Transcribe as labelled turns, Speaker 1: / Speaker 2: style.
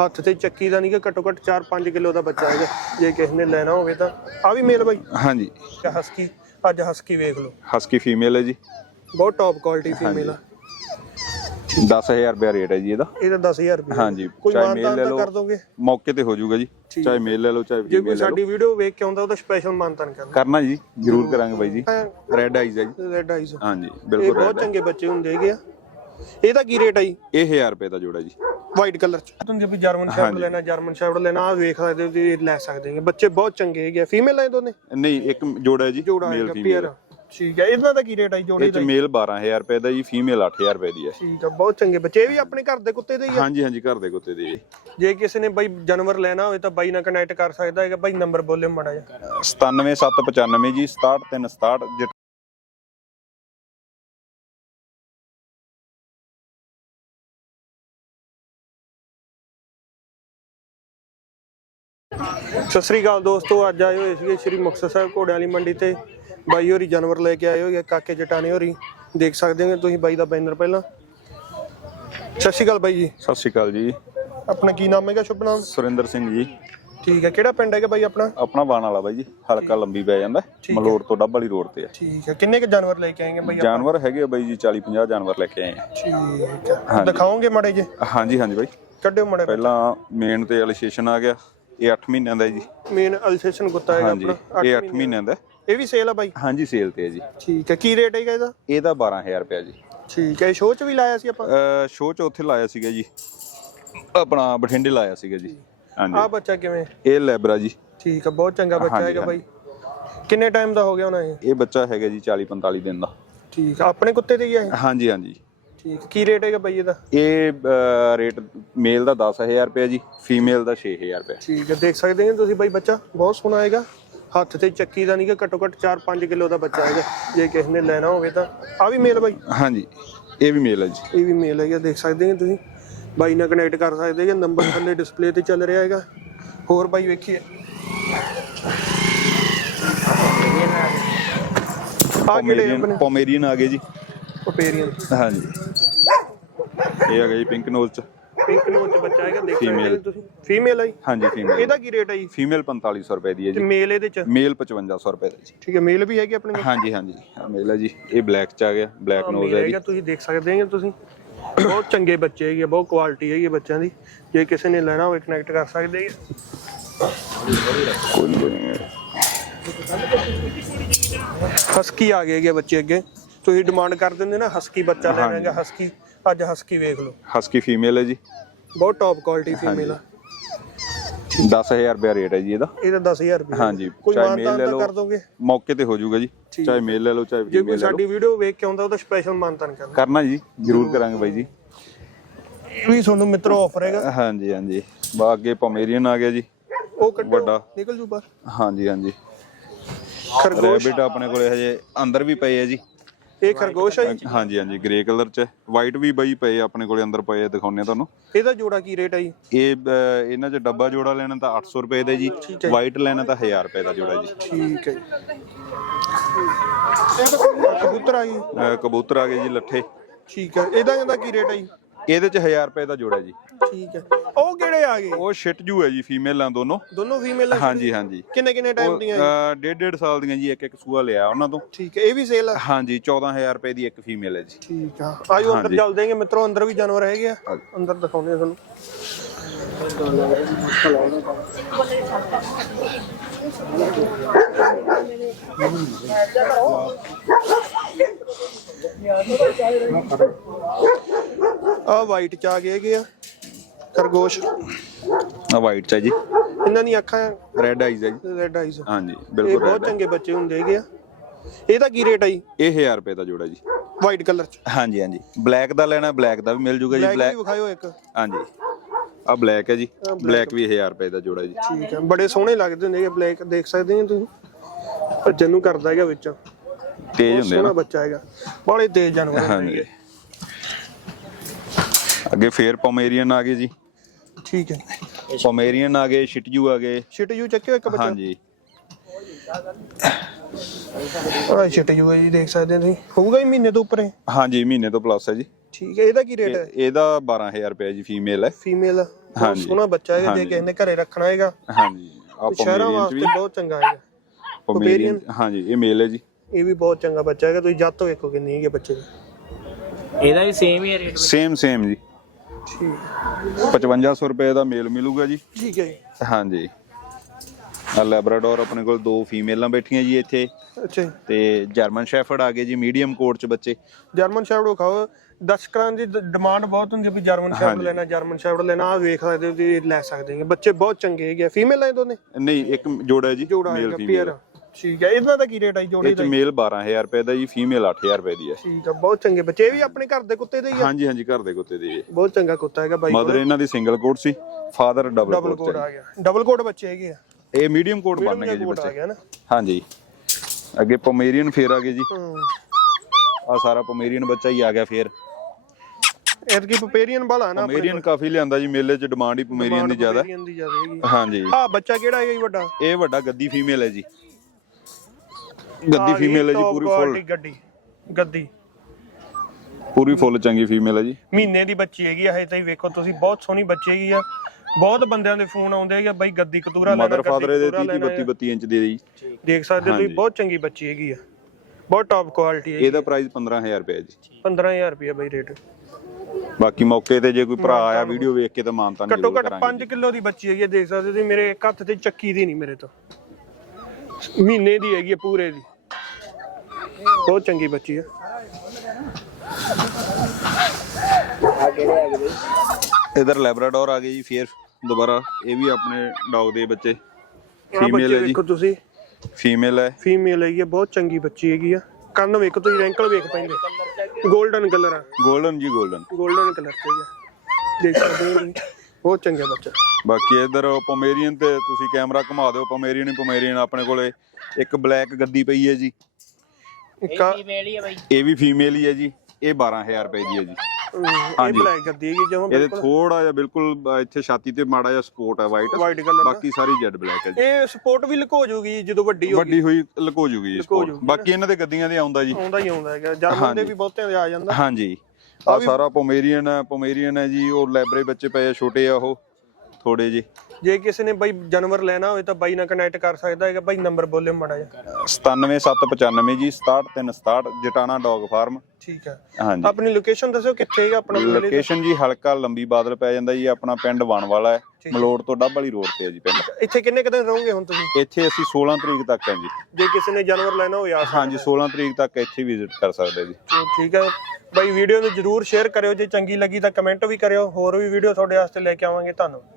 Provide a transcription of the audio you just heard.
Speaker 1: ਹੱਥ ਤੇ ਚੱਕੀ ਦਾ ਨਹੀਂ ਕਿ ਘੱਟੋ ਘੱਟ 4-5 ਕਿਲੋ ਦਾ ਬੱਚਾ ਹੈਗਾ। ਜੇ ਕਿਸੇ ਨੇ ਲੈਣਾ ਹੋਵੇ ਤਾਂ। ਆ ਵੀ ਮੇਲ ਬਾਈ।
Speaker 2: ਹਾਂਜੀ।
Speaker 1: ਹਸਕੀ ਅੱਜ ਹਸਕੀ ਵੇਖ ਲਓ।
Speaker 2: ਹਸਕੀ ਫੀਮੇਲ ਹੈ ਜੀ।
Speaker 1: ਬਹੁਤ ਟੌਪ ਕੁਆਲਿਟੀ ਫੀਮੇਲ ਆ।
Speaker 2: 10000 ਰੁਪਏ ਰੇਟ ਹੈ ਜੀ ਇਹਦਾ।
Speaker 1: ਇਹਦਾ 10000 ਰੁਪਏ
Speaker 2: ਹਾਂਜੀ।
Speaker 1: ਕੋਈ
Speaker 2: ਚਾਹੇ ਮੇਲ ਲੈ
Speaker 1: ਤਾਂ
Speaker 2: ਲਓ
Speaker 1: ਕਰ ਦੋਗੇ?
Speaker 2: ਮੌਕੇ ਤੇ ਹੋ ਜਾਊਗਾ ਜੀ। ਚਾਹੇ ਮੇਲ ਲੈ ਲਓ ਚਾਹੇ
Speaker 1: ਜੇ ਕੋਈ
Speaker 2: ਫੀਮੇਲ ਲੈ ਲਓ।
Speaker 1: ਸਾਡੀ ਵੀਡੀਓ ਵੇਖ ਕੇ ਆਉਂਦਾ ਉਹਦਾ ਸਪੈਸ਼ਲ ਮਾਨਤਾਨ ਕਰਨਾ।
Speaker 2: ਕਰਨਾ ਜੀ ਜ਼ਰੂਰ ਕਰਾਂਗੇ ਬਾਈ ਜੀ। ਰੈੱਡ ਆਈਜ਼ ਹੈ ਜੀ।
Speaker 1: ਰੈਡ ਆਈਜ਼
Speaker 2: ਹਾਂਜੀ
Speaker 1: ਇਹ
Speaker 2: ਬਿਲਕੁਲ
Speaker 1: ਬਹੁਤ
Speaker 2: ਰੈੱਡ
Speaker 1: ਚੰਗੇ ਬੱਚੇ ਹੁੰਦੇ ਹੈਗੇ ਆ। ਇਹਦਾ ਕੀ ਰੇਟ ਆ ਜੀ?
Speaker 2: ਇਹ 1000 ਰੁਪਏ ਦਾ ਜੋੜਾ ਜੀ।
Speaker 1: ਵਾਈਟ ਕਲਰ ਚ। ਤੁਸੀਂ ਜੇ ਵੀ ਜਰਮਨ ਸ਼ੈਫਰਡ। ਲੈਣਾ ਜਰਮਨ ਸ਼ੈਫਰਡ ਲੈਣਾ ਆ ਵੇਖ ਸਕਦੇ ਹੋ ਤੁਸੀਂ ਲੈ ਸਕਦੇ ਹੋ। ਬੱਚੇ ਬਹੁਤ ਚੰਗੇ ਹੈਗੇ ਫੀਮੇਲ ਇਹ ਦੋਨੇ?
Speaker 2: ਨਹੀਂ ਇੱਕ ਜੋੜਾ ਹੈ ਜੀ
Speaker 1: ਜੋੜਾ
Speaker 2: ਮੇਲ ਫੀਮੇਲ
Speaker 1: ਠੀਕ ਹੈ ਇਹਨਾਂ ਦਾ ਕੀ ਰੇਟ ਜੀ ਜੋੜੇ
Speaker 2: ਇਹ
Speaker 1: ਦਾ
Speaker 2: ਮੇਲ 12000 ਰੁਪਏ ਦਾ ਜੀ ਫੀਮੇਲ 8000 ਰੁਪਏ ਦੀ ਹੈ।
Speaker 1: ਠੀਕ ਆ ਬਹੁਤ ਚੰਗੇ ਬੱਚੇ। ਇਹ ਵੀ ਆਪਣੇ ਘਰ ਦੇ ਕੁੱਤੇ ਦੇ ਹੀ ਆ?
Speaker 2: ਹਾਂਜੀ ਹਾਂਜੀ ਘਰ ਦੇ ਕੁੱਤੇ ਦੀ ਜੀ।
Speaker 1: ਜੇ ਕਿਸੇ ਨੇ ਬਾਈ ਜਾਨਵਰ ਲੈਣਾ ਹੋਵੇ ਤਾਂ ਬਾਈ ਨਾਲ ਕਨੈਕਟ ਕਰ ਸਕਦਾ ਹੈਗਾ। ਬਾਈ ਨੰਬਰ ਬੋਲੇ ਮਾੜਾ ਜਿਹਾ।
Speaker 2: 97795 ਜੀ 67367
Speaker 1: ਸਤਿ ਸ੍ਰੀ ਅਕਾਲ ਦੋਸਤੋ ਅੱਜ ਆਏ ਹੋਏ ਸੀਗੇ ਸ਼੍ਰੀ ਮੁਕਤਸਰ ਸਾਹਿਬ ਘੋੜਿਆਂ ਵਾਲੀ ਮੰਡੀ ਤੇ। ਬਾਈ ਹੋਰੀ ਜਾਨਵਰ ਲੈ ਕੇ ਆਏ ਹੋਏ ਆ, ਕਾਕੇ ਜਟਾਣੇ ਹੋਰੀ। ਦੇਖ ਸਕਦੇ ਹੋ ਤੁਸੀਂ ਬਾਈ ਦਾ ਬੈਨਰ ਪਹਿਲਾਂ। ਸਤਿ ਸ਼੍ਰੀ ਅਕਾਲ ਬਾਈ ਜੀ।
Speaker 2: ਸਤਿ ਸ਼੍ਰੀ ਅਕਾਲ ਜੀ।
Speaker 1: ਆਪਣਾ ਕੀ ਨਾਮ ਹੈਗਾ ਸ਼ੁਭ ਨਾਮ?
Speaker 2: ਸੁਰਿੰਦਰ ਸਿੰਘ ਜੀ।
Speaker 1: ਠੀਕ ਹੈ ਕਿਹੜਾ ਪਿੰਡ ਹੈਗਾ ਬਾਈ ਆਪਣਾ?
Speaker 2: ਆਪਣਾ ਬਾਣ ਵਾਲਾ ਬਾਈ ਜੀ ਹਲਕਾ ਲੰਬੀ ਪੈ ਜਾਂਦਾ
Speaker 1: ਠੀਕ ਹੈ।
Speaker 2: ਤੋਂ ਡੱਬ ਵਾਲੀ ਰੋਡ ਤੇ ਹੈ
Speaker 1: ਠੀਕ ਹੈ ਕਿੰਨੇ ਕੁ ਜਾਨਵਰ ਲੈ ਕੇ ਆਏਗੇ ਬਾਈ ਆਪਾਂ?
Speaker 2: ਜਾਨਵਰ ਹੈਗੇ ਆ ਬਾਈ ਜੀ 40 50 ਜਾਨਵਰ ਲੈ ਕੇ ਆਏ ਆ।
Speaker 1: ਠੀਕ ਹੈ।
Speaker 2: ਹਾਂਜੀ।
Speaker 1: ਦਿਖਾਓਗੇ ਮਾੜੇ ਜੇ?
Speaker 2: ਹਾਂਜੀ ਹਾਂਜੀ ਬਾਈ।
Speaker 1: ਕੱਢਿਓ ਮਾੜੇ
Speaker 2: ਪਹਿਲਾਂ ਮੇਨ ਤੇ ਅਲੀਸ਼ੇਸ਼ਨ ਆ ਗਿਆ। ਇਹ 8 ਮਹੀਨਿਆਂ ਦਾ ਹੈ ਜੀ।
Speaker 1: ਮੇਨ ਅਲਸੇਸ਼ਨ ਗੁੱਤਾ ਹੈਗਾ
Speaker 2: ਹਾਂਜੀ
Speaker 1: ਆਪਣਾ
Speaker 2: ਇਹ
Speaker 1: ਅੱਠ
Speaker 2: 8 ਮਹੀਨਿਆਂ ਦਾ ਹੈ।
Speaker 1: ਇਹ ਵੀ ਸੇਲ ਆ ਬਾਈ?
Speaker 2: ਹਾਂਜੀ ਸੇਲ ਤੇ ਹੈ ਜੀ।
Speaker 1: ਠੀਕ ਹੈ ਕੀ ਰੇਟ ਹੈਗਾ ਇਹਦਾ?
Speaker 2: ਇਹਦਾ 12000 ਰੁਪਏ ਜੀ।
Speaker 1: ਠੀਕ ਹੈ ਸ਼ੋਅ ਚ ਵੀ ਲਾਇਆ ਸੀ ਆਪਾਂ?
Speaker 2: ਸ਼ੋਅ ਚ ਉੱਥੇ ਲਾਇਆ ਸੀਗਾ ਜੀ। ਆਪਣਾ ਬਠਿੰਡੇ ਲਾਇਆ ਸੀਗਾ ਜੀ। ਹਾਂਜੀ।
Speaker 1: ਬੱਚਾ ਕਿਵੇਂ?
Speaker 2: ਇਹ ਲੈਬਰਾ ਜੀ।
Speaker 1: ਠੀਕ ਹੈ ਬਹੁਤ ਚੰਗਾ ਬੱਚਾ
Speaker 2: ਹਾਂਜੀ,
Speaker 1: ਹੈਗਾ ਬਾਈ। ਕਿੰਨੇ ਟਾਈਮ ਦਾ ਹੋ ਗਿਆ ਉਹਨਾਂ ਇਹ?
Speaker 2: ਇਹ ਬੱਚਾ ਹੈਗਾ ਜੀ 40 45 ਦਿਨ ਦਾ।
Speaker 1: ਠੀਕ ਆ ਆਪਣੇ ਕੁੱਤੇ ਦੇ ਹੀ ਆ ਇਹ?
Speaker 2: ਹਾਂਜੀ ਹਾਂਜੀ।
Speaker 1: ਠੀਕ। ਕੀ ਰੇਟ ਹੈਗਾ ਬਾਈ ਇਹਦਾ?
Speaker 2: ਇਹ ਅਹ, ਰੇਟ ਮੇਲ ਦਾ 10000 ਰੁਪਏ ਜੀ ਫੀਮੇਲ ਦਾ 6000 ਰੁਪਏ
Speaker 1: ਠੀਕ ਹੈ ਦੇਖ ਸਕਦੇ ਹੋ ਤੁਸੀਂ ਬਾਈ ਬੱਚਾ ਬਹੁਤ ਸੋਹਣਾ ਹੈਗਾ। ਹੱਥ ਤੇ ਚੱਕੀ ਦਾ ਨਹੀਂ ਕਿ ਘੱਟੋ ਘੱਟ 4-5 ਕਿਲੋ ਦਾ ਬੱਚਾ ਹੈਗਾ। ਜੇ ਕਿਸੇ ਨੇ ਲੈਣਾ ਹੋਵੇ ਤਾਂ। ਆ ਵੀ ਮੇਲ ਬਾਈ?
Speaker 2: ਹਾਂਜੀ ਇਹ ਵੀ ਮੇਲ ਹੈ ਜੀ।
Speaker 1: ਇਹ ਵੀ ਮੇਲ ਹੈਗਾ ਦੇਖ ਸਕਦੇ ਹੋ ਤੁਸੀਂ। ਬਾਈ ਨਾਲ ਕਨੈਕਟ ਕਰ ਸਕਦੇ ਹੋ ਨੰਬਰ ਥੱਲੇ ਡਿਸਪਲੇ ਤੇ ਚੱਲ ਰਿਹਾ ਹੈਗਾ। ਹੋਰ ਬਾਈ ਵੇਖੀਏ। ਆ ਕਿਹੜੇ ਆਪਣੇ?
Speaker 2: ਪੋਮੇਰੀਅਨ ਆ ਗਏ ਜੀ।
Speaker 1: ਪਪੇਰੀਅਨ
Speaker 2: ਹਾਂਜੀ। ਇਹ ਆ ਗਿਆ ਜੀ ਪਿੰਕ ਨੋਜ਼ ਚ।
Speaker 1: ਪਿੰਕ ਨੋਟ ਚ ਬੱਚਾ ਹੈਗਾ ਦੇਖ ਸਕਦੇ ਹੋ
Speaker 2: Female।
Speaker 1: ਤੁਸੀਂ। ਫੀਮੇਲ ਹੈ ਜੀ?
Speaker 2: ਹਾਂਜੀ ਫੀਮੇਲ
Speaker 1: ਇਹਦਾ ਕੀ ਰੇਟ ਹੈ ਜੀ?
Speaker 2: ਫੀਮੇਲ 4500 ਰੁਪਏ ਦੀ ਹੈ
Speaker 1: ਤੇ
Speaker 2: ਜੀ
Speaker 1: ਮੇਲ ਇਹਦੇ ਚ?
Speaker 2: ਮੇਲ 5500 ਰੁਪਏ ਦਾ ਜੀ।
Speaker 1: ਠੀਕ ਹੈ ਮੇਲ ਵੀ ਹੈਗੀ ਆਪਣੇ ਕੋਲ?
Speaker 2: ਹਾਂਜੀ ਹਾਂਜੀ। ਆਹ ਮੇਲ ਹੈ ਜੀ। ਇਹ ਬਲੈਕ ਚ ਆ ਗਿਆ ਬਲੈਕ ਨੋਜ਼ ਹੈ
Speaker 1: ਹੈਗਾ
Speaker 2: ਜੀ।
Speaker 1: ਤੁਸੀਂ ਦੇਖ ਸਕਦੇ ਹੋ ਤੁਸੀਂ। ਬਹੁਤ ਚੰਗੇ ਬੱਚੇ ਹੈਗੇ ਆ, ਬਹੁਤ ਕੁਆਲਿਟੀ ਹੈਗੀ ਆ ਬੱਚਿਆਂ ਦੀ। ਜੇ ਕਿਸੇ ਨੇ ਲੈਣਾ ਹੋਵੇ ਕਨੈਕਟ ਕਰ ਸਕਦੇ ਹੈਗੇ।
Speaker 2: ਕੋਈ ਨਹੀਂ ਕੋਈ ਨਹੀਂ।
Speaker 1: ਹਸਕੀ ਆ ਗਏ ਹੈਗੇ ਬੱਚੇ ਅੱਗੇ। ਤੁਸੀਂ ਡਿਮਾਂਡ ਕਰ ਦਿੰਦੇ ਨਾ ਹਸਕੀ ਬੱਚਾ ਲੈਣਾ ਹੈਗਾ ਹਸਕੀ ਅੱਜ ਹਸਕੀ ਵੇਖ ਲਓ।
Speaker 2: ਹਸਕੀ ਫੀਮੇਲ ਹੈ ਜੀ।
Speaker 1: ਬਹੁਤ ਟੌਪ ਕੁਆਲਿਟੀ ਫੀਮੇਲ ਆ।
Speaker 2: 10000 ਰੁਪਏ ਰੇਟ ਹੈ ਜੀ ਇਹਦਾ।
Speaker 1: ਇਹਦਾ 10000 ਰੁਪਏ
Speaker 2: ਹਾਂਜੀ
Speaker 1: ਕੋਈ
Speaker 2: ਚਾਹੇ ਮੇਲ ਲੈ ਲਓ
Speaker 1: ਕਰ ਦੋਗੇ?
Speaker 2: ਮੌਕੇ ਤੇ ਹੋ ਜਾਊਗਾ ਜੀ। ਚਾਹੇ ਮੇਲ ਲੈ ਲਓ ਚਾਹੇ
Speaker 1: ਜੇ ਕੋਈ
Speaker 2: ਫੀਮੇਲ ਲੈ ਲਓ।
Speaker 1: ਸਾਡੀ ਵੀਡੀਓ ਵੇਖ ਕੇ ਆਉਂਦਾ ਉਹਦਾ ਸਪੈਸ਼ਲ ਮਾਨਤਾਨ ਕਰਨਾ।
Speaker 2: ਕਰਨਾ ਜੀ ਜ਼ਰੂਰ ਕਰਾਂਗੇ ਬਾਈ ਜੀ।
Speaker 1: ਇਹ ਵੀ ਤੁਹਾਨੂੰ ਮਿੱਤਰੋ ਆਫਰ ਹੈਗਾ।
Speaker 2: ਹਾਂਜੀ ਹਾਂਜੀ। ਬਾ ਅੱਗੇ ਪੋਮੇਰੀਅਨ ਆ ਗਿਆ ਜੀ।
Speaker 1: ਉਹ ਕੱਢੋ।
Speaker 2: ਵੱਡਾ।
Speaker 1: ਨਿਕਲ ਜੂ ਬਾਹਰ।
Speaker 2: ਹਾਂਜੀ ਹਾਂਜੀ।
Speaker 1: ਖਰਗੋਸ਼।
Speaker 2: ਰੈਬਿਟ ਆਪਣੇ ਕੋਲੇ ਹਜੇ ਅੰਦਰ ਵੀ ਪਏ ਆ ਜੀ।
Speaker 1: ਇਹ ਖਰਗੋਸ਼ ਹੈ ਜੀ?
Speaker 2: ਹਾਂਜੀ ਹਾਂਜੀ ਗ੍ਰੇ ਕਲਰ ਚ। ਵਾਈਟ ਵੀ ਬਈ ਪਏ ਆ ਆਪਣੇ ਕੋਲੇ ਅੰਦਰ ਪਏ ਆ ਦਿਖਾਉਂਦੇ ਆ ਤੁਹਾਨੂੰ।
Speaker 1: ਇਹਦਾ ਜੋੜਾ ਕੀ ਰੇਟ ਹੈ ਜੀ?
Speaker 2: ਇਹ ਇਹਨਾਂ ਚ ਡੱਬਾ ਜੋੜਾ ਲੈਣਾ ਤਾਂ 800 ਰੁਪਏ ਦਾ ਜੀ। ਵਾਈਟ ਲੈਣਾ ਤਾਂ 1000 ਰੁਪਏ ਦਾ ਜੋੜਾ ਜੀ।
Speaker 1: ਠੀਕ ਹੈ ਜੀ। ਕਬੂਤਰ ਆ ਜੀ।
Speaker 2: ਕਬੂਤਰ ਆ ਗਏ ਜੀ ਲੱਠੇ।
Speaker 1: ਠੀਕ ਹੈ। ਇਹਦਾ ਇਹਦਾ ਕੀ ਰੇਟ ਹੈ ਜੀ?
Speaker 2: ਇਹਦੇ ਚ 1000 ਰੁਪਏ ਦਾ ਜੋੜਾ ਜੀ।
Speaker 1: ਠੀਕ ਹੈ। ਉਹ ਕਿਹੜੇ ਆ ਗਏ?
Speaker 2: ਉਹ ਸ਼ਿਟ ਜੂ ਹੈ ਜੀ ਫੀਮੇਲਾਂ ਦੋਨੋਂ।
Speaker 1: ਦੋਨੋਂ ਫੀਮੇਲ ਹੈ
Speaker 2: ਹਾਂਜੀ ਹਾਂਜੀ।
Speaker 1: ਕਿੰਨੇ ਕਿੰਨੇ ਟਾਈਮ ਦੀਆਂ ਜੀ?
Speaker 2: ਅਹ, ਡੇਢ ਡੇਢ ਸਾਲ ਦੀਆਂ ਜੀ ਇੱਕ ਇੱਕ ਸੂਆ ਲਿਆ ਉਹਨਾਂ ਤੋਂ।
Speaker 1: ਠੀਕ ਹੈ ਇਹ ਵੀ ਸੇਲ ਆ?
Speaker 2: ਹਾਂਜੀ 14000 ਰੁਪਏ ਦੀ ਇੱਕ ਫੀਮੇਲ ਹੈ ਜੀ।
Speaker 1: ਠੀਕ ਆ। ਆਜੋ ਅੰਦਰ
Speaker 2: ਹਾਂਜੀ।
Speaker 1: ਚੱਲਦੇ ਆਂਗੇ ਮਿੱਤਰੋ ਅੰਦਰ ਵੀ ਜਾਨਵਰ ਹੈਗੇ ਆ। ਅੰਦਰ ਦਿਖਾਉਂਦੇ ਆ ਤੁਹਾਨੂੰ। ਆ ਵਾਈਟ ਚ ਆ ਗਏ ਹੈਗੇ ਆ। ਖਰਗੋਸ਼।
Speaker 2: ਆ ਵਾਈਟ ਚ ਹੈ ਜੀ।
Speaker 1: ਇਹਨਾਂ ਦੀਆਂ ਅੱਖਾਂ
Speaker 2: ਰੈੱਡ ਆਈਜ਼ ਹੈ ਜੀ।
Speaker 1: ਰੈਡ ਆਈਜ਼
Speaker 2: ਹਾਂਜੀ
Speaker 1: ਇਹ
Speaker 2: ਬਿਲਕੁਲ
Speaker 1: ਬਹੁਤ ਚੰਗੇ ਬੱਚੇ ਹੁੰਦੇ ਹੈਗੇ ਆ। ਇਹਦਾ ਕੀ ਰੇਟ ਆ ਜੀ?
Speaker 2: ਇਹ 1000 ਰੁਪਏ ਦਾ ਜੋੜਾ ਜੀ।
Speaker 1: ਵਾਈਟ ਕਲਰ ਚ।
Speaker 2: ਹਾਂਜੀ ਹਾਂਜੀ। ਬਲੈਕ ਦਾ ਲੈਣਾ ਬਲੈਕ ਦਾ ਵੀ ਮਿਲ ਜੂਗਾ ਜੀ।
Speaker 1: ਬਲੈਕ ਵੀ
Speaker 2: ਬਲੈਕ
Speaker 1: ਵਿਖਾਇਓ ਇੱਕ।
Speaker 2: ਹਾਂਜੀ। ਆ ਬਲੈਕ ਹੈ ਜੀ। ਬਲੈਕ ਵੀ 1000 ਰੁਪਏ ਦਾ ਜੋੜਾ ਜੀ।
Speaker 1: ਠੀਕ ਹੈ ਬੜੇ ਸੋਹਣੇ ਲੱਗਦੇ ਹੁੰਦੇ ਇਹ ਬਲੈਕ ਦੇਖ ਸਕਦੇ ਹੋ ਤੁਸੀਂ? ਭੱਜਣ ਨੂੰ ਕਰਦਾ ਹੈਗਾ ਵਿੱਚ।
Speaker 2: ਤੇਜ਼
Speaker 1: ਬਹੁਤ
Speaker 2: ਹੁੰਦੇ
Speaker 1: ਸੋਹਣਾ
Speaker 2: ਆ
Speaker 1: ਬੱਚਾ ਹੈਗਾ। ਬੜੇ ਤੇਜ਼ ਜਾਨਵਰ ਹੁੰਦੇ
Speaker 2: ਹਾਂਜੀ।
Speaker 1: ਹੈਗੇ।
Speaker 2: ਅੱਗੇ ਫੇਰ ਪੋਮੇਰੀਅਨ ਆ ਗਏ ਜੀ।
Speaker 1: ਠੀਕ ਹੈ।
Speaker 2: ਪੋਮੇਰੀਅਨ ਆ ਗਏ ਸ਼ਿਟਜੂ ਆ ਗਏ।
Speaker 1: ਸ਼ਿਟ ਯੂ ਚੱਕਿਓ ਇੱਕ ਬੱਚਾ।
Speaker 2: ਹਾਂਜੀ।
Speaker 1: ਆ ਸ਼ਿਟ ਯੂ ਹੈ ਜੀ ਦੇਖ ਸਕਦੇ ਹੋ ਤੁਸੀਂ। ਹੋਊਗਾ ਹੀ ਮਹੀਨੇ ਤੋਂ ਉੱਪਰ ਇਹ?
Speaker 2: ਹਾਂਜੀ ਮਹੀਨੇ ਤੋਂ ਪਲੱਸ ਹੈ ਜੀ।
Speaker 1: ਠੀਕ ਹੈ ਇਹਦਾ ਕੀ ਰੇਟ ਹੈ?
Speaker 2: ਇਹ- ਇਹਦਾ 12000 ਰੁਪਏ ਜੀ ਫੀਮੇਲ ਹੈ।
Speaker 1: ਫੀਮੇਲ
Speaker 2: ਹਾਂਜੀ।
Speaker 1: ਸੋਹਣਾ ਬੱਚਾ ਹੈਗਾ ਜੇ। ਕਿਸੇ ਨੇ ਘਰੇ ਰੱਖਣਾ ਹੈਗਾ।
Speaker 2: ਹਾਂਜੀ। ਆ ਪਮੇਰੀਅਨ ਵੀ।
Speaker 1: ਬਹੁਤ ਚੰਗਾ ਹੈਗਾ।
Speaker 2: ਪਮੇਰੀਅਨ ਹਾਂਜੀ ਇਹ ਮੇਲ ਹੈ ਜੀ।
Speaker 1: ਇਹ ਵੀ ਬਹੁਤ ਚੰਗਾ ਬੱਚਾ ਹੈਗਾ। ਤੁਸੀਂ ਜੱਤ ਵੇਖੋ ਕਿੰਨੀ ਹੈਗੇ ਬੱਚੇ ਦੀ।
Speaker 3: ਇਹਦਾ ਵੀ ਸੇਮ ਹੀ ਰੇਟ
Speaker 2: ਸੇਮ ਸੇਮ ਜੀ।
Speaker 1: ਠੀਕ।
Speaker 2: 5500 ਰੁਪਏ ਦਾ ਮੇਲ ਮਿਲੂਗਾ ਜੀ।
Speaker 1: ਠੀਕ ਹੈ ਜੀ।
Speaker 2: ਹਾਂਜੀ। ਆ ਲੈਬਰਾਡੋਰ ਆਪਣੇ ਕੋਲ ਦੋ ਫੀਮੇਲਾਂ ਬੈਠੀਆਂ ਜੀ ਇੱਥੇ।
Speaker 1: ਅੱਛਾ
Speaker 2: ਤੇ ਜਰਮਨ ਸ਼ੈਫਰਡ ਆ ਗਏ ਜੀ ਮੀਡੀਅਮ ਕੋਟ ਚ ਬੱਚੇ।
Speaker 1: ਜਰਮਨ ਸ਼ੈਫਰਡ ਖਾਓ ਦਰਸ਼ਕਾਂ ਦੀ ਡਿਮਾਂਡ ਬਹੁਤ ਹੁੰਦੀ ਹੈ ਵੀ ਜਰਮਨ ਸ਼ੈਫਰਡ। ਲੈਣਾ ਜਰਮਨ ਸ਼ੈਫਰਡ ਲੈਣਾ। ਆ ਵੇਖ ਸਕਦੇ ਹੋ ਤੁਸੀਂ ਲੈ ਸਕਦੇ ਹੋ ਬੱਚੇ ਬਹੁਤ ਚੰਗੇ ਹੈਗੇ ਫੀਮੇਲ ਹੈ ਦੋਨੇ?
Speaker 2: ਨਹੀਂ ਇੱਕ ਜੋੜਾ ਹੈ ਜੀ
Speaker 1: ਜੋੜਾ
Speaker 2: ਮੇਲ ਫੀਮੇਲ
Speaker 1: ਠੀਕ ਹੈ ਇਹਨਾਂ ਦਾ ਕੀ ਰੇਟ ਹੈ ਜੀ ਜੋੜੇ
Speaker 2: ਇਹ ਚ
Speaker 1: ਦਾ
Speaker 2: ਮੇਲ 12000 ਰੁਪਏ ਦਾ ਜੀ ਫੀਮੇਲ 8000 ਰੁਪਏ ਦੀ ਹੈ।
Speaker 1: ਠੀਕ ਹੈ ਬਹੁਤ ਚੰਗੇ ਬੱਚੇ ਇਹ ਵੀ ਆਪਣੇ ਘਰ ਦੇ ਕੁੱਤੇ ਦੇ ਹੀ ਆ?
Speaker 2: ਹਾਂਜੀ ਹਾਂਜੀ ਘਰ ਦੇ ਕੁੱਤੇ ਦੀ
Speaker 1: ਬਹੁਤ ਚੰਗਾ ਕੁੱਤਾ ਹੈਗਾ ਬਾਈ
Speaker 2: ਮਦਰ ਇਹਨਾਂ ਦੀ ਸਿੰਗਲ ਕੋਟ ਸੀ ਫਾਦਰ ਡਬਲ
Speaker 1: ਡਬਲ
Speaker 2: ਕੋਟ
Speaker 1: ਆ ਗਿਆ। ਡਬਲ ਕੋਡ ਬੱਚੇ ਹੈਗੇ ਆ।
Speaker 2: ਇਹ ਮੀਡੀਅਮ ਕੋਟ ਬਣ ਗਏ ਜੀ
Speaker 1: ਆ
Speaker 2: ਬੱਚੇ।
Speaker 1: ਗਿਆ ਨਾ।
Speaker 2: ਹਾਂਜੀ। ਅੱਗੇ ਪਮੇਰੀਅਨ ਫੇਰ ਆ ਗਏ ਜੀ।
Speaker 1: ਹੂੰ।
Speaker 2: ਆ ਸਾਰਾ ਪਮੇਰੀਅਨ ਬੱਚਾ ਹੀ ਆ ਗਿਆ ਫੇਰ।
Speaker 1: ਇਹ ਕੀ ਪਪੇਰੀਅਨ ਵਾਲਾ ਨਾ
Speaker 2: ਪਮੇਰੀਅਨ ਕਾਫੀ ਲਿਆਂਦਾ ਜੀ ਮੇਲੇ 'ਚ ਡਿਮਾਂਡ ਹੀ ਪਮੇਰੀਅਨ ਦੀ ਜ਼ਿਆਦਾ।
Speaker 1: ਪਪੇਰੀਅਨ ਦੀ ਜ਼ਿਆਦਾ ਹੈਗੀ।
Speaker 2: ਹਾਂਜੀ।
Speaker 1: ਆ ਬੱਚਾ ਕਿਹੜਾ ਹੈਗਾ ਜੀ ਵੱਡਾ?
Speaker 2: ਇਹ ਵੱਡਾ ਗੱਦੀ ਫੀਮੇਲ ਹੈ ਜੀ। ਗੱਦੀ ਫੀਮੇਲ ਹੈ ਜੀ ਪੂਰੀ ਫੁੱਲ
Speaker 1: ਗੱਡੀ ਗੱਦੀ
Speaker 2: ਪੂਰੀ ਫੁੱਲ ਚੰਗੀ ਫੀਮੇਲ ਹੈ ਜੀ।
Speaker 1: ਮਹੀਨੇ ਦੀ ਬੱਚੀ ਹੈਗੀ ਹਜੇ ਤਾਈਂ ਵੇਖੋ ਤੁਸੀਂ ਬਹੁਤ ਸੋਹਣੀ ਬੱਚੀ ਹੈਗੀ ਆ। ਬਹੁਤ ਬੰਦਿਆਂ ਦੇ ਫੋਨ ਆਉਂਦੇ ਹੈਗੇ ਆ, ਬਾਈ ਗੱਦੀ ਕਤੂਰਾ ਲੈਣਾ
Speaker 2: ਮਦਰ ਫਾਦਰ ਇਹਦੇ
Speaker 1: ਕਤੂਰਾ
Speaker 2: 30
Speaker 1: ਲੈਣਾ
Speaker 2: 32 32 ਇੰਚ ਦੇ ਜੀ।
Speaker 1: ਦੇਖ ਸਕਦੇ ਤੁਸੀਂ। ਬਹੁਤ ਚੰਗੀ ਬੱਚੀ ਹੈਗੀ ਆ। ਬਹੁਤ ਟਾਪ ਕੁਆਲਿਟੀ ਹੈ
Speaker 2: ਇਹਦਾ ਪ੍ਰਾਈਸ 15000 ਰੁਪਏ ਜੀ।
Speaker 1: 15000 ਰੁਪਏ ਬਾਈ ਰੇਟ।
Speaker 2: ਬਾਕੀ ਮੌਕੇ ਤੇ ਜੇ ਕੋਈ ਭਰਾ ਆਇਆ ਵੀਡੀਓ ਵੇਖ ਕੇ ਤਾਂ ਮਾਨਤਾ ਨਹੀਂ
Speaker 1: ਘੱਟੋ ਘੱਟ
Speaker 2: ਕਰਾਂਗੇ
Speaker 1: 5 ਕਿਲੋ ਦੀ ਬੱਚੀ ਹੈਗੀ ਦੇਖ ਸਕਦੇ ਹੋ ਤੁਸੀਂ ਮੇਰੇ ਇੱਕ ਹੱਥ ਤੇ ਚੱਕੀ ਦੀ ਨਹੀਂ ਮੇਰੇ ਤੋਂ। ਮਹੀਨੇ ਦੀ ਹੈਗੀ ਪੂਰੇ ਦੀ। ਬਹੁਤ ਚੰਗੀ ਬੱਚੀ ਹੈ
Speaker 2: ਇਧਰ ਲੈਬਰਾਡੋਰ ਆ ਗਏ ਜੀ ਫੇਰ ਦੁਬਾਰਾ ਇਹ ਵੀ ਆਪਣੇ ਡੌਗ ਦੇ ਬੱਚੇ। ਫੀਮੇਲ ਹੈ ਜੀ।
Speaker 1: ਦੇਖੋ ਤੁਸੀਂ।
Speaker 2: ਫੀਮੇਲ ਹੈ
Speaker 1: ਫੀਮੇਲ ਹੈਗੀ ਹੈ ਬਹੁਤ ਚੰਗੀ ਬੱਚੀ ਹੈਗੀ ਆ। ਕੰਨ ਵੇਖੋ ਤੁਸੀਂ ਰੈਂਕਲ ਵੇਖ ਪੈਂਦੇ। 골ਡਨ ਕਲਰ ਆ।
Speaker 2: 골ਡਨ ਜੀ 골ਡਨ
Speaker 1: 골ਡਨ ਕਲਰ ਤੇ ਆ। ਦੇਖ ਸਕਦੇ ਹੋ ਬਹੁਤ ਚੰਗਾ ਬੱਚਾ।
Speaker 2: ਬਾਕੀ ਇਧਰ ਪੋਮੇਰੀਅਨ ਤੇ ਤੁਸੀਂ ਕੈਮਰਾ ਘੁਮਾ ਦਿਓ ਪੋਮੇਰੀਅਨ ਹੀ ਪੋਮੇਰੀਅਨ ਆਪਣੇ ਕੋਲੇ ਇੱਕ ਬਲੈਕ ਗੱਦੀ ਪਈ ਹੈ ਜੀ।
Speaker 1: ਇੱਕ ਆ-
Speaker 3: ਫੀਮੇਲ ਹੀ ਆ ਬਾਈ।
Speaker 2: ਇਹ ਵੀ ਫੀਮੇਲ ਹੀ ਹੈ ਜੀ ਇਹ 12000 ਰੁਪਏ ਦੀ ਹੈ ਜੀ।
Speaker 1: ਹਮ, ਇਹ
Speaker 2: ਹਾਂਜੀ।
Speaker 1: ਬਲੈਕ ਕਰਦੀ ਹੈਗੀ ਜਮਾਂ
Speaker 2: ਇਹਦੇ
Speaker 1: ਬਿਲਕੁਲ।
Speaker 2: ਥੋੜਾ ਜਿਹਾ ਬਿਲਕੁਲ ਅ, ਇੱਥੇ ਛਾਤੀ ਤੇ ਮਾੜਾ ਜਿਹਾ ਸਪੋਰਟ ਹੈ ਵਾਈਟ
Speaker 1: ਵਾਈਟ ਕਲਰ
Speaker 2: ਬਾਕੀ ਸਾਰੀ ਜੈਡ ਬਲੈਕ ਹੈ ਜੀ।
Speaker 1: ਇਹ ਸਪੋਰਟ ਵੀ ਲੁਕੋ ਜੂਗੀ ਜਦੋਂ ਵੱਡੀ ਹੋ
Speaker 2: ਵੱਡੀ ਹੋਈ ਲੁਕੋ ਜੂਗੀ ਜੀ
Speaker 1: ਲੁਕੋ
Speaker 2: sport।
Speaker 1: ਜੂਗੀ
Speaker 2: ਬਾਕੀ ਇਹਨਾਂ ਦੇ ਗੱਦੀਆਂ ਦੇ ਆਉਂਦਾ ਜੀ।
Speaker 1: ਆਉਂਦਾ ਹੀ ਆਉਂਦਾ ਹੈਗਾ। ਜਰਮਨ ਦੇ ਵੀ ਬਹੁਤਿਆਂ ਦੇ ਆ ਜਾਂਦਾ।
Speaker 2: ਹਾਂਜੀ। ਆ ਸਾਰਾ ਪੋਮੇਰੀਅਨ ਹੈ ਪੋਮੇਰੀਅਨ ਹੈ ਜੀ ਉਹ ਲੈਬਰੇ ਬੱਚੇ ਪਏ ਆ ਛੋਟੇ ਆ ਉਹ ਥੋੜੇ ਜੀ
Speaker 1: ਜੇ ਕਿਸੇ ਨੇ ਬਾਈ ਜਾਨਵਰ ਲੈਣਾ ਹੋਵੇ ਤਾਂ ਬਾਈ ਨਾਲ ਕਨੈਕਟ ਕਰ ਸਕਦਾ ਹੈਗਾ। ਬਾਈ ਨੰਬਰ ਬੋਲਿਓ ਮਾੜਾ ਜਿਹਾ।
Speaker 2: 97795 ਜੀ 67367 ਜਟਾਣਾ ਡੌਗ ਫਾਰਮ।
Speaker 1: ਠੀਕ ਹੈ
Speaker 2: ਹਾਂਜੀ।
Speaker 1: ਆਪਣੀ ਲੋਕੇਸ਼ਨ ਦੱਸਿਓ ਕਿੱਥੇ ਹੈਗਾ ਆਪਣਾ
Speaker 2: ਲੋਕੇਸ਼ਨ ਜੀ ਹਲਕਾ ਲੰਬੀ ਬਾਦਲ ਪੈ ਜਾਂਦਾ ਜੀ ਆਪਣਾ ਪਿੰਡ ਵਣ ਵਾਲਾ ਹੈ ਮਲੋੜ ਤੋਂ ਡੱਬ ਵਾਲੀ ਰੋਡ ਤੇ ਹੈ ਜੀ ਪਿੰਡ।
Speaker 1: ਇੱਥੇ ਕਿੰਨੇ ਕੁ ਦਿਨ ਰਹੋਗੇ ਹੁਣ ਤੁਸੀਂ?
Speaker 2: ਇੱਥੇ ਅਸੀਂ 16 ਤਰੀਕ ਤੱਕ ਹੈ ਜੀ।
Speaker 1: ਜੇ ਕਿਸੇ ਨੇ ਜਾਨਵਰ ਲੈਣਾ ਹੋਵੇ ਆ
Speaker 2: ਹਾਂਜੀ 16 ਤਰੀਕ ਤੱਕ ਇੱਥੇ ਵਿਜ਼ਿਟ ਕਰ ਸਕਦੇ ਜੀ।
Speaker 1: ਠੀਕ ਹੈ ਬਾਈ ਵੀਡੀਓ ਨੂੰ ਜਰੂਰ ਸ਼ੇਅਰ ਕਰਿਓ ਜੇ ਚੰਗੀ ਲੱਗੀ ਤਾਂ ਕਮੈਂਟ ਵੀ ਕਰਿਓ। ਹੋਰ ਵੀ ਵੀਡੀਓ ਤੁਹਾਡੇ ਵਾਸਤੇ ਲੈ ਕੇ ਆਵਾਂਗੇ ਧੰਨਵਾਦ